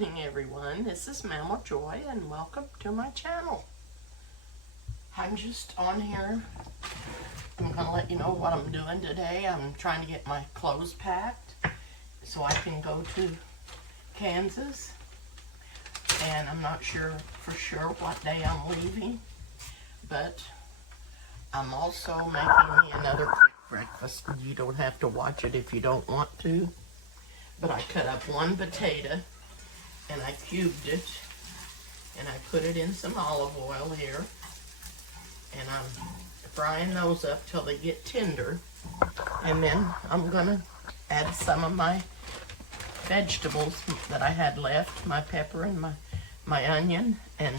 morning, everyone. This is Mama Joy, and welcome to my channel. I'm just on here. I'm going to let you know what I'm doing today. I'm trying to get my clothes packed so I can go to Kansas. And I'm not sure for sure what day I'm leaving, but I'm also making me another quick breakfast. You don't have to watch it if you don't want to. But I cut up one potato and I cubed it and I put it in some olive oil here, and I'm frying those up till they get tender, and then I'm gonna add some of my vegetables that I had left, my pepper and my onion and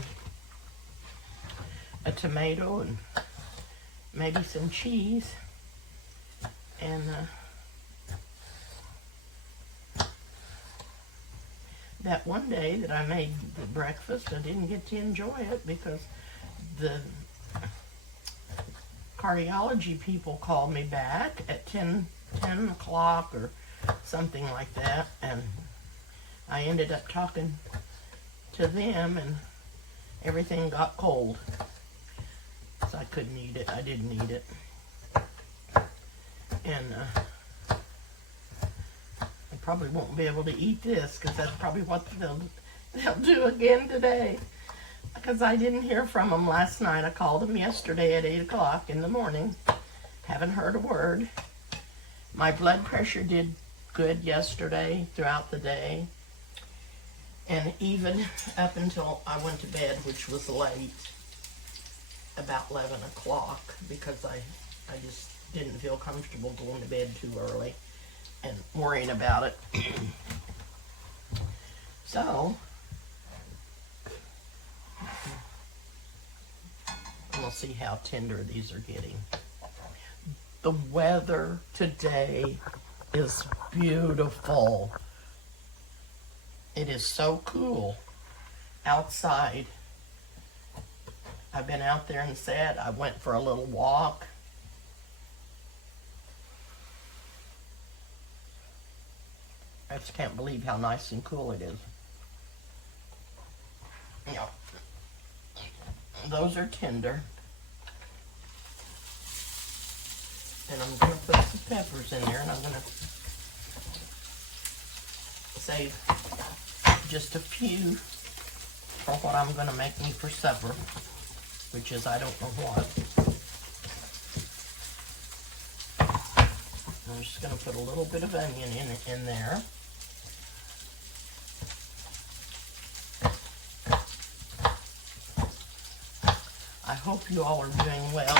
a tomato and maybe some cheese, and that one day that I made the breakfast, I didn't get to enjoy it because the cardiology people called me back at 10 o'clock or something like that, and I ended up talking to them and everything got cold. So I couldn't eat it. I didn't eat it. And I probably won't be able to eat this because that's probably what they'll do again today. Because I didn't hear from them last night. I called them yesterday at 8 o'clock in the morning. Haven't heard a word. My blood pressure did good yesterday throughout the day. And even up until I went to bed, which was late, about 11 o'clock, because I just didn't feel comfortable going to bed too early and worrying about it. So, we'll see how tender these are getting. The weather today is beautiful. It is so cool outside. I've been out there and sat. I went for a little walk. I just can't believe how nice and cool it is. Yeah. Those are tender. And I'm going to put some peppers in there, and I'm going to save just a few for what I'm going to make me for supper, which is I don't know what. I'm just going to put a little bit of onion in there. I hope you all are doing well.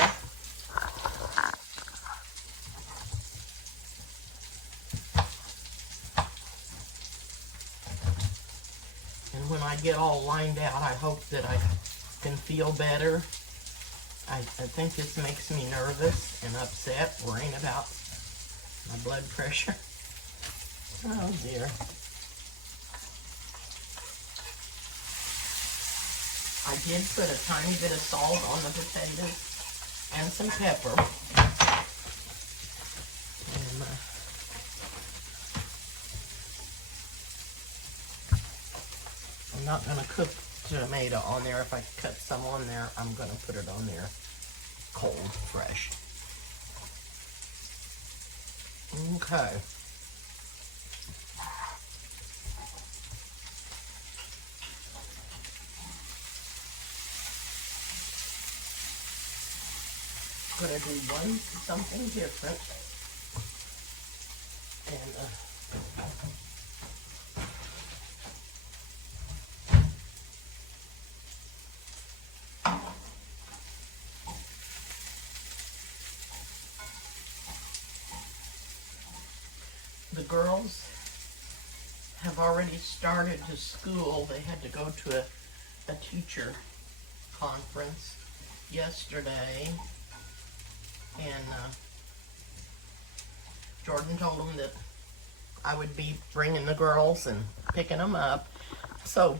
And when I get all lined out, I hope that I can feel better. I think this makes me nervous and upset, worrying about my blood pressure. Oh dear. I did put a tiny bit of salt on the potatoes and some pepper. And, I'm not going to cook tomato on there. If I cut some on there, I'm going to put it on there cold, fresh. Okay. I'm going to do something different. And the girls have already started to school. They had to go to a teacher conference yesterday, and Jordan told them that I would be bringing the girls and picking them up. So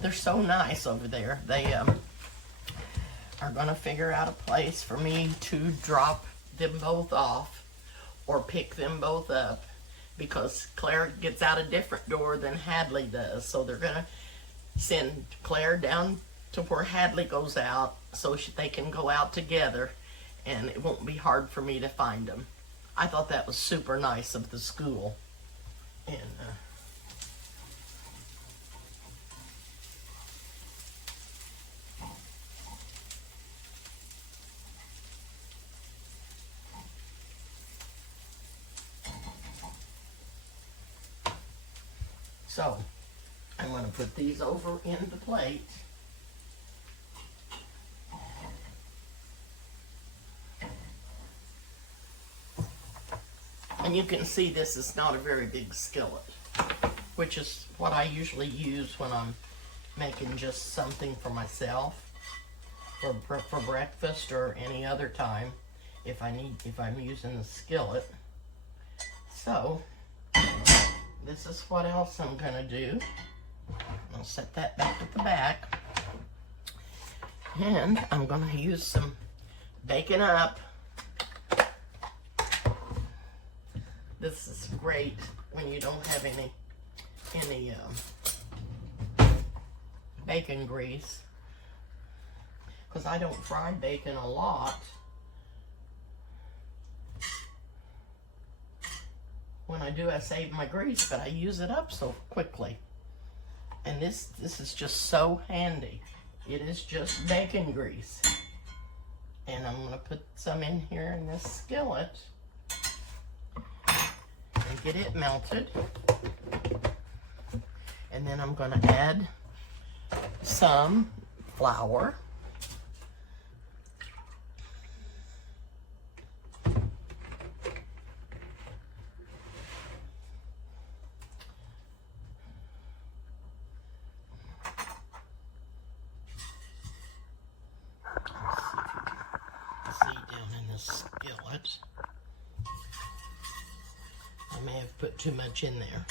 they're so nice over there. They are going to figure out a place for me to drop them both off or pick them both up because Claire gets out a different door than Hadley does. So they're going to send Claire down to where Hadley goes out so they can go out together, and it won't be hard for me to find them. I thought that was super nice of the school. And so I'm going to put these over in the plate. And you can see this is not a very big skillet, which is what I usually use when I'm making just something for myself for breakfast or any other time if I'm using the skillet. So this is what else I'm gonna do. I'll set that back at the back, and I'm gonna use some Bacon Up. This is great when you don't have any bacon grease, because I don't fry bacon a lot. When I do, I save my grease, but I use it up so quickly. And this is just so handy. It is just bacon grease. And I'm going to put some in here in this skillet and get it melted. And then I'm going to add some flour. Skillet. I may have put too much in there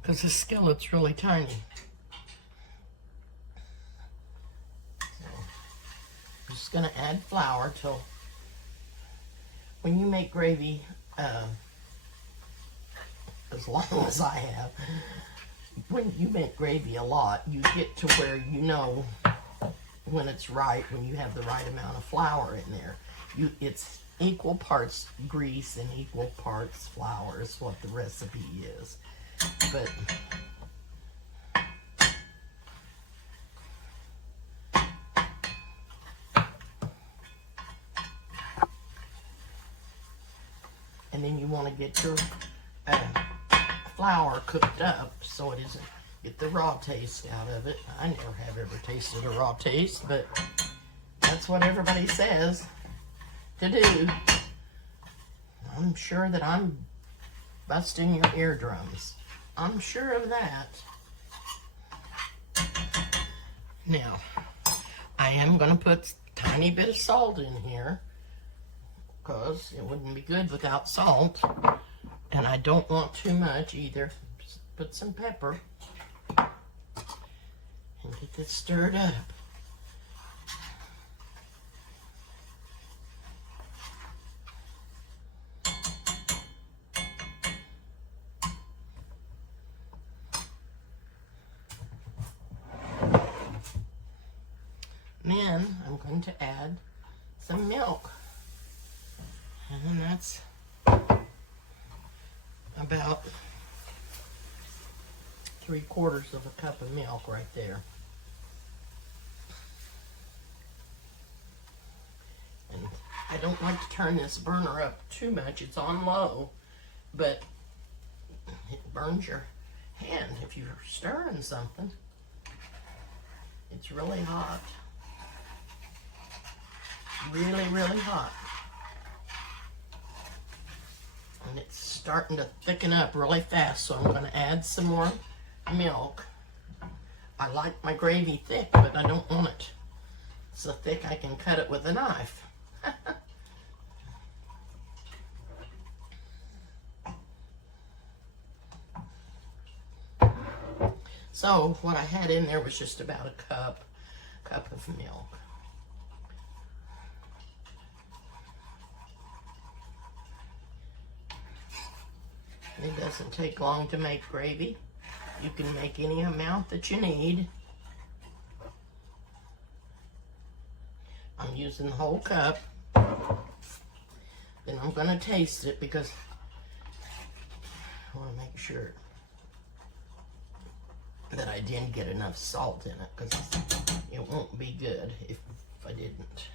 because the skillet's really tiny. So I'm just going to add flour till when you make gravy, as long as I have, when you make gravy a lot, you get to where you know when it's right, when you have the right amount of flour in there. It's equal parts grease and equal parts flour is what the recipe is. But and then you want to get your flour cooked up so it isn't get the raw taste out of it. I never have ever tasted a raw taste, but that's what everybody says to do. I'm sure that I'm busting your eardrums. I'm sure of that. Now, I am going to put a tiny bit of salt in here because it wouldn't be good without salt. And I don't want too much either. Just put some pepper. And get this stirred up. Then I'm going to add some milk. And that's about 3/4 of a cup of milk right there. And I don't like to turn this burner up too much. It's on low, but it burns your hand if you're stirring something. It's really hot. Really, really hot. And it's starting to thicken up really fast, so I'm going to add some more milk. I like my gravy thick, but I don't want it so thick I can cut it with a knife. So what I had in there was just about a cup of milk. It doesn't take long to make gravy. You can make any amount that you need. I'm using the whole cup. Then I'm going to taste it because I want to make sure that I didn't get enough salt in it, because it won't be good if I didn't.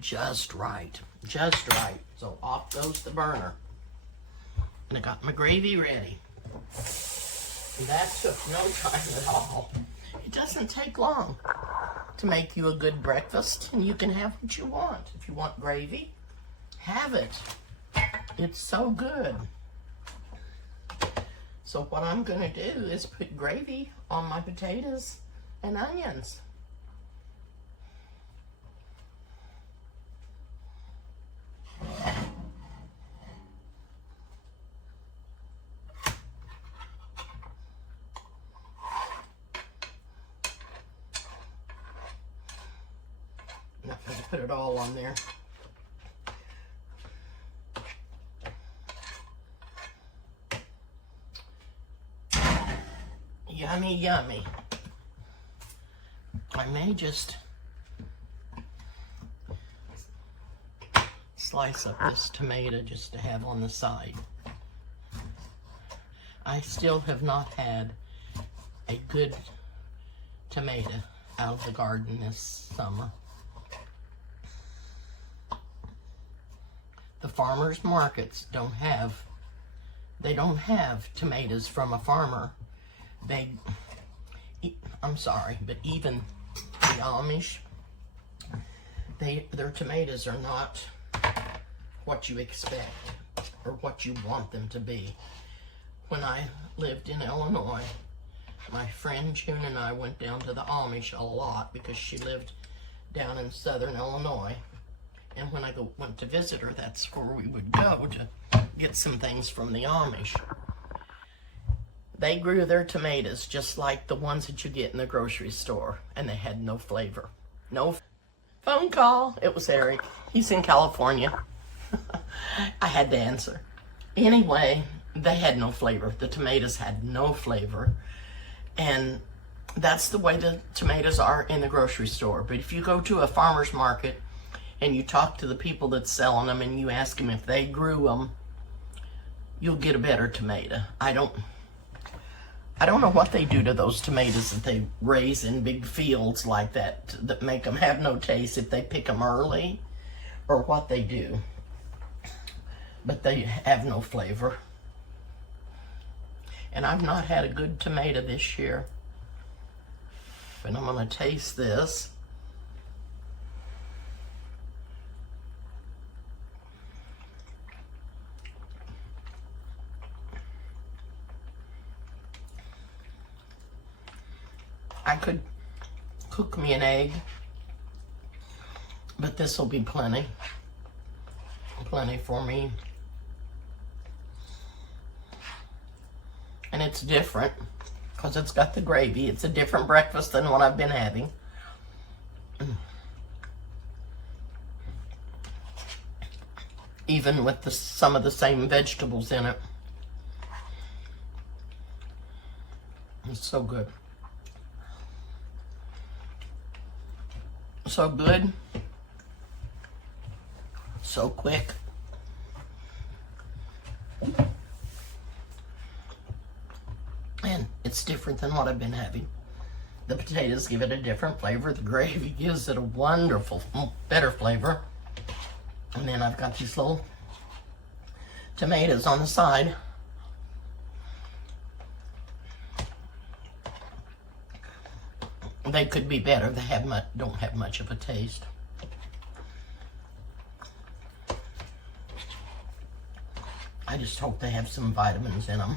Just right, just right. So off goes the burner. And I got my gravy ready. And that took no time at all. It doesn't take long to make you a good breakfast, and you can have what you want. If you want gravy, have it. It's so good. So what I'm gonna do is put gravy on my potatoes and onions. Not going to put it all on there. Yummy, yummy. I may just slice up this tomato just to have on the side. I still have not had a good tomato out of the garden this summer. The farmers markets don't have tomatoes from a farmer. I'm sorry, but even the Amish, their tomatoes are not what you expect or what you want them to be. When I lived in Illinois, my friend June and I went down to the Amish a lot because she lived down in southern Illinois. And when I went to visit her, that's where we would go to get some things from the Amish. They grew their tomatoes just like the ones that you get in the grocery store, and they had no flavor. No phone call. It was Eric. He's in California. I had to answer. Anyway, they had no flavor. The tomatoes had no flavor. And that's the way the tomatoes are in the grocery store. But if you go to a farmer's market and you talk to the people that's selling them and you ask them if they grew them, you'll get a better tomato. I don't know what they do to those tomatoes that they raise in big fields like that make them have no taste, if they pick them early or what they do. But they have no flavor. And I've not had a good tomato this year. And I'm going to taste this. I could cook me an egg, but this will be plenty for me. And it's different because it's got the gravy. It's a different breakfast than what I've been having. Even with some of the same vegetables in it. It's so good. So good. So quick. And it's different than what I've been having. The potatoes give it a different flavor. The gravy gives it a wonderful, better flavor. And then I've got these little tomatoes on the side. They could be better. They don't have much of a taste. I just hope they have some vitamins in them.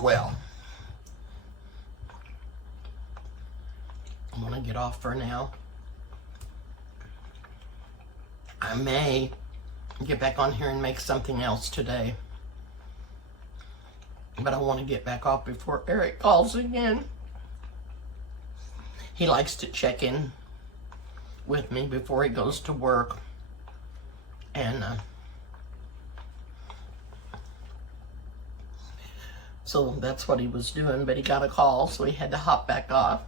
Well, I'm gonna get off for now. I may get back on here and make something else today. But I want to get back off before Eric calls again. He likes to check in with me before he goes to work. And so that's what he was doing, but he got a call, so he had to hop back off.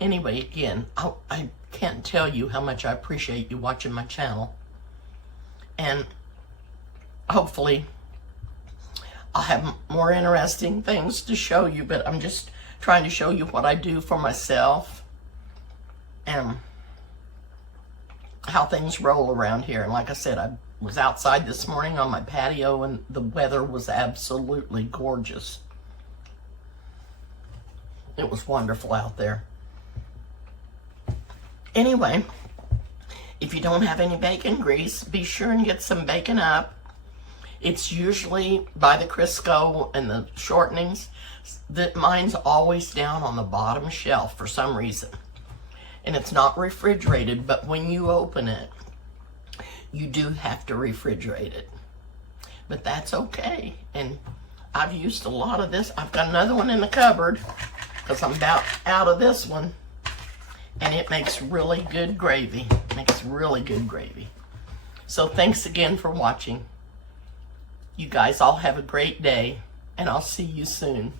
Anyway, again, I can't tell you how much I appreciate you watching my channel. And hopefully I'll have more interesting things to show you, but I'm just trying to show you what I do for myself and how things roll around here. And like I said, I was outside this morning on my patio and the weather was absolutely gorgeous. It was wonderful out there. Anyway, if you don't have any bacon grease, be sure and get some bacon up. It's usually by the Crisco and the shortenings. That mine's always down on the bottom shelf for some reason. And it's not refrigerated, but when you open it, you do have to refrigerate it. But that's okay. And I've used a lot of this. I've got another one in the cupboard because I'm about out of this one. And it makes really good gravy. Makes really good gravy. So thanks again for watching. You guys all have a great day, and I'll see you soon.